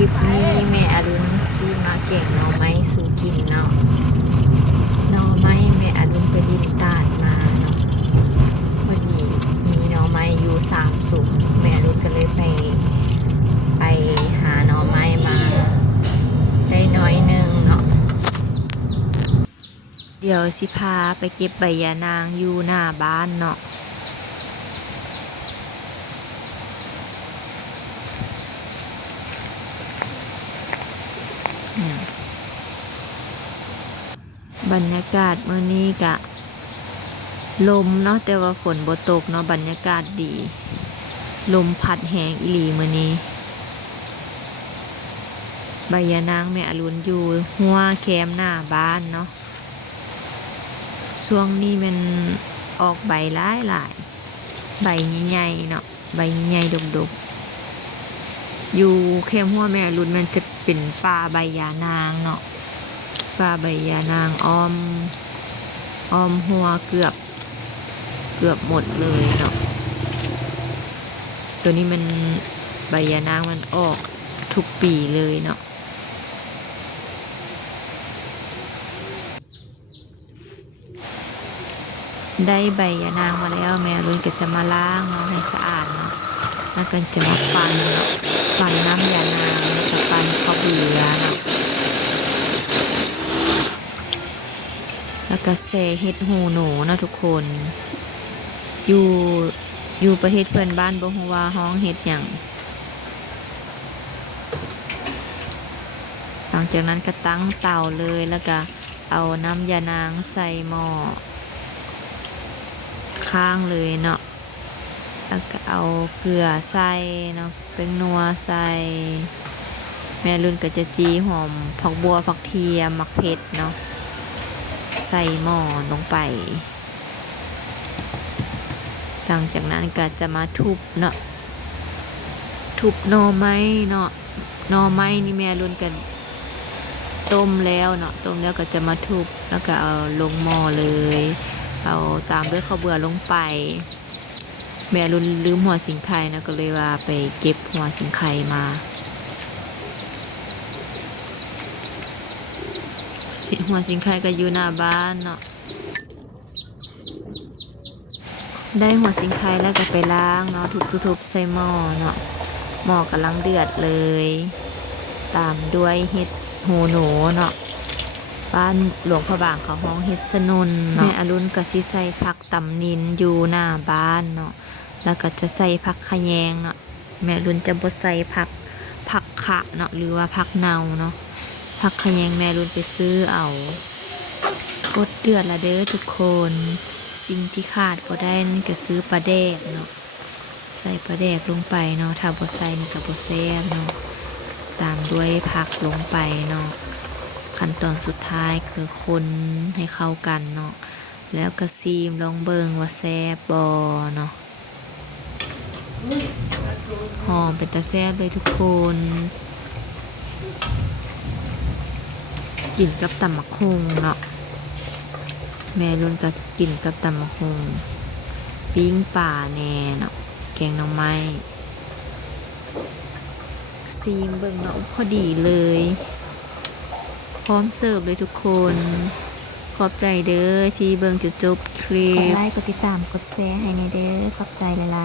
ลิปนี้แม่อรุณซื้อมาแกงหน่อไม้สู่กินเนาะหน่อไม้แม่อรุณไปดินตาดมาเนาะพอดีมีหน่อไม้อยู่3 สุกแม่อรุณก็เลยไปหาหน่อไม้มาได้น้อยหนึงเนาะเดี๋ยวสิพาไปเก็บใบยานางอยู่หน้าบ้านเนาะบรรยากาศมื้อนี้กะลมเนาะแต่ว่าฝนบ่ตกเนาะบรรยากาศดีลมพัดแหงอีหลีมื้อนี้ใบยานางแม่อรุณอยู่หัวแคมหน้าบ้านเนาะช่วงนี้มันออกใบหลายใบใหญ่ๆเนาะใบใหญ่ดกๆอยู่แคมหัวแม่อรุณมันจะเป็นป่าใบยานางเนาะป่าใบยานางอ้อมหัวเกือบหมดเลยเนาะตัวนี้มันใบยานางมันออกทุกปีเลยเนาะได้ใบยานางมาแล้วแม่รุ่นก็จะมาล้างเนาะให้สะอาดเนาะแล้วก็จะมาปั่นเนาะปั่นน้ำยานางกับปั่นข้าวเบื่อเนาะแล้วก็แซ่เฮ็ดหูหนูนะทุกคนอยู่ประเทศเพื่อนบ้านบ่ฮู้ว่าฮ้องเฮ็ดหยังหลังจากนั้นก็ตั้งเตาเลยแล้วก็เอาน้ำยานางใส่หม้อข้างเลยเนาะแล้วก็เอาเกลือใส่เนาะเป็นนัวใส่แม่รุ่นก็จะจีหอมผักบัวผักเทียมมักเผ็ดเนาะใส่หม้อลงไปหลังจากนั้นก็จะมาทุบเนาะทุบหน่อไม้เนาะหน่อไม้นี่แม่รุ่นกันต้มแล้วเนาะต้มแล้วก็จะมาทุบแล้วก็เอาลงหม้อเลยเอาตามด้วยข้าวเบื่อลงไปแม่รุ่นลืมหัวสิงไข่นะก็เลยว่าไปเก็บหัวสิงไข่มาหัวสิงไข่ก็อยู่หน้าบ้านเนาะได้หัวสิงไข่แล้วก็ไปล้างเนาะทุบๆใส่หม้อเนาะหม้อกำลังเดือดเลยตามด้วยเห็ดหูหนูเนาะบ้านหลวงพระบางเขาห้องเฮ็ดสนุนเนาะแม่อรุณก็สิใส่ผักตำนินอยู่หน้าบ้านเนาะแล้วก็จะใส่ผักขะแยงเนาะแม่อรุณจะบ่ใส่ผักขะเนาะหรือว่าผักเนาเนาะผักขะแยงแม่อรุณไปซื้อเอากดเดือดละเด้อทุกคนสิ่งที่ขาดบ่ได้นั่นก็คือปลาแดกเนาะใส่ปลาแดกลงไปเนาะถ้าบ่ใส่มันก็บ่แซ่บเนาะตามด้วยผักลงไปเนาะขั้นตอนสุดท้ายคือคนให้เข้ากันเนาะแล้วก็ซีมลองเบิ่งว่าแซ่บบ่เนาะหอมเป็นตาแซ่บเลยทุกคนกินกับตำบักหุ่งเนาะแม่รุ่นก็กินกับตำบักหุ่งปิ้งป่าแน่เนาะแกงหน่อไม้ซีมเบิ่งเนาะพอดีเลยพร้อมเสิร์ฟเลยทุกคนขอบใจเด้อที่เบิ่งจนจบคลิปกดไลค์กดติดตามกดแชร์ให้ในเด้อขอบใจหลายๆ